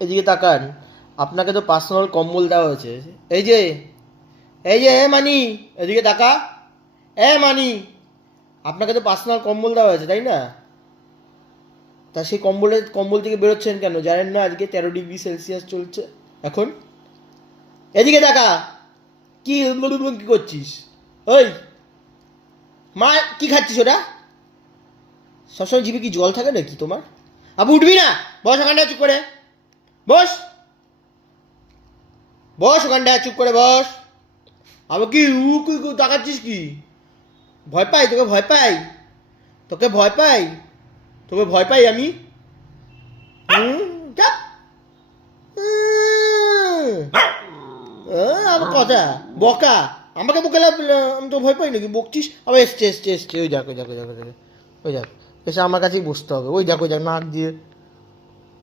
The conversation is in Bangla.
এদিকে তাকান, আপনাকে তো পার্সোনাল কম্বল দেওয়া হয়েছে। এই যে এ মানি, এদিকে তাকা। মানি, আপনাকে তো পার্সোনাল কম্বল দেওয়া হয়েছে তাই না? তা সেই কম্বল থেকে বেরোচ্ছেন কেন? জানেন না আজকে 13 ডিগ্রি সেলসিয়াস চলছে এখন? এদিকে তাকা। কি কি করছিস? ওই মা, কি খাচ্ছিস ওটা? সবসময় জিভে কি জল থাকে নাকি তোমার? আবু উঠবি না, বস ওখানটা চুপ করে। বস, বস ওখানটা চুপ করে বস। আবার কি তাকাচ্ছিস কি? ভয় পাই তোকে, ভয় পাই তোকে, ভয় পাই তোকে, ভয় পাই আমি। চাপ। আমার কথা বকা, আমাকে বকালে আমি তো ভয় পাই নাকি? বকছিস আবার। এসছে, ওই যাক, ওই যাক, ওই যাক, ওই যাক, ওই যাক, এসে আমার কাছেই বসতে হবে। ওই যাক, ওই যাক, নাক দিয়ে